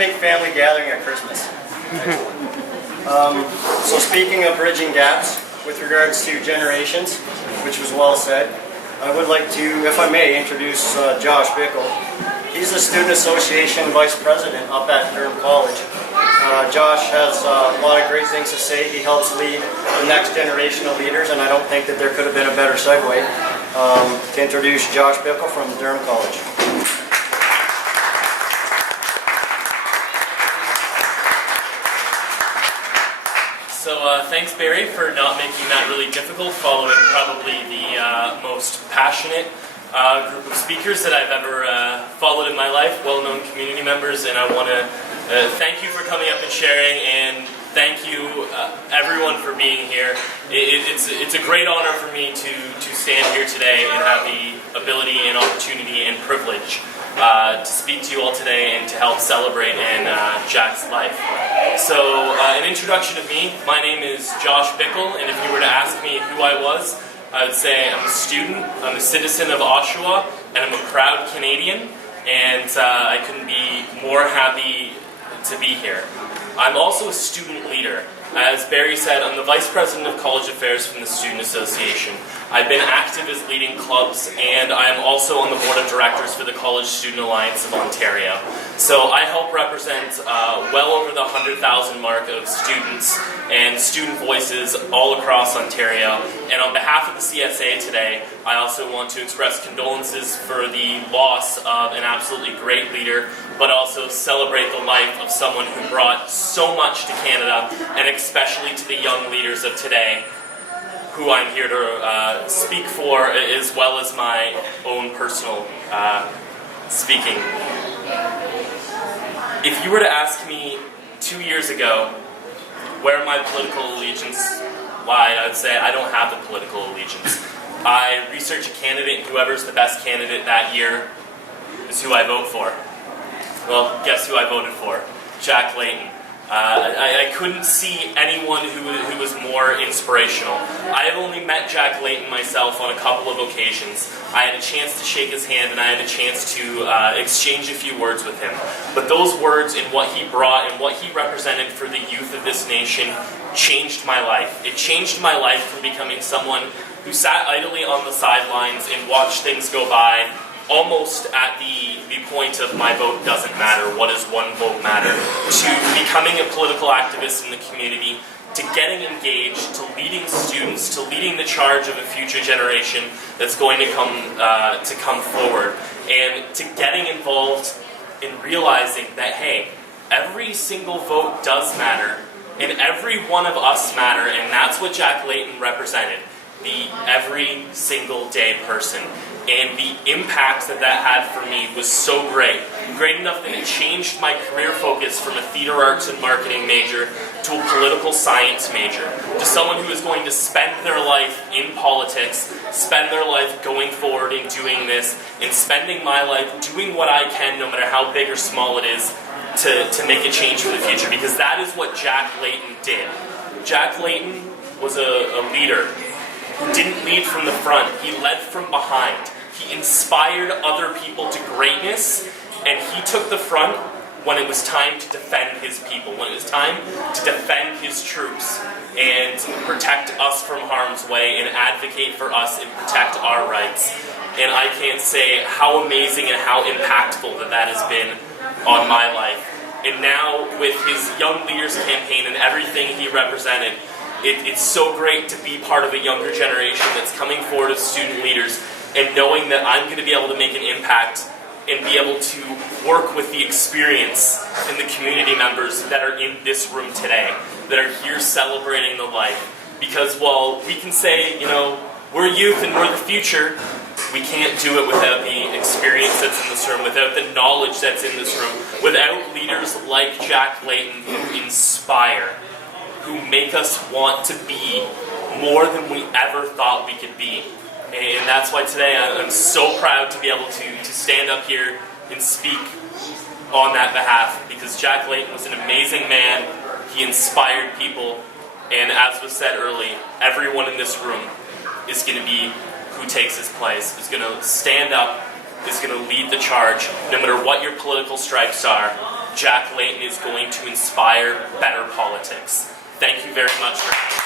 big family gathering at Christmas. So speaking of bridging gaps, with regards to generations, which was well said, I would like to, if I may, introduce Josh Bickle. He's the Student Association Vice President up at Durham College. Josh has a lot of great things to say. He helps lead the next generation of leaders, and I don't think that there could have been a better segue to introduce Josh Bickle from Durham College. So thanks, Barry, for not making that really difficult, following probably the most passionate group of speakers that I've ever followed in my life, well-known community members, and I want to thank you for coming up and sharing, and thank you everyone for being here. It's a great honor for me to stand here today and have the ability and opportunity and privilege to speak to you all today and to help celebrate in Jack's life. So an introduction of me, my name is Josh Bickle, and if you were to ask me who I was, I would say I'm a student, I'm a citizen of Oshawa, and I'm a proud Canadian, and I couldn't be more happy to be here. I'm also a student leader. As Barry said, I'm the Vice President of College Affairs from the Student Association. I've been active as leading clubs, and I am also on the Board of Directors for the College Student Alliance of Ontario. So I help represent well over the 100,000 mark of students and student voices all across Ontario. And on behalf of the CSA today, I also want to express condolences for the loss of an absolutely great leader, but also celebrate the life of someone who brought so much to Canada, and especially to the young leaders of today, who I'm here to speak for, as well as my own personal speaking. If you were to ask me 2 years ago where my political allegiance lied, I would say I don't have a political allegiance. I research a candidate, and whoever's the best candidate that year is who I vote for. Well, guess who I voted for? Jack Layton. I couldn't see anyone who was more inspirational. I have only met Jack Layton myself on a couple of occasions. I had a chance to shake his hand, and I had a chance to exchange a few words with him. But those words and what he brought and what he represented for the youth of this nation changed my life. It changed my life from becoming someone who sat idly on the sidelines and watched things go by, almost at the point of my vote doesn't matter, what does one vote matter, to becoming a political activist in the community, to getting engaged, to leading students, to leading the charge of a future generation that's going to come forward, and to getting involved in realizing that, hey, every single vote does matter, and every one of us matter, and that's what Jack Layton represented, the every single day person. And the impact that had for me was so great enough that it changed my career focus from a theater arts and marketing major to a political science major, to someone who is going to spend their life in politics, spend their life going forward and doing this, and spending my life doing what I can, no matter how big or small it is, to make a change for the future, because that is what Jack Layton did. Jack Layton was a leader who didn't lead from the front, he led from behind. He inspired other people to greatness, and he took the front when it was time to defend his people, when it was time to defend his troops and protect us from harm's way and advocate for us and protect our rights. And I can't say how amazing and how impactful that has been on my life. And now with his Young Leaders campaign and everything he represented, it's so great to be part of a younger generation that's coming forward as student leaders, and knowing that I'm going to be able to make an impact and be able to work with the experience and the community members that are in this room today, that are here celebrating the life. Because while we can say, we're youth and we're the future, we can't do it without the experience that's in this room, without the knowledge that's in this room, without leaders like Jack Layton who inspire, who make us want to be more than we ever thought we could be. And that's why today I'm so proud to be able to stand up here and speak on that behalf, because Jack Layton was an amazing man. He inspired people, and as was said early, everyone in this room is going to be who takes his place, is going to stand up, is going to lead the charge, no matter what your political stripes are, Jack Layton is going to inspire better politics. Thank you very much for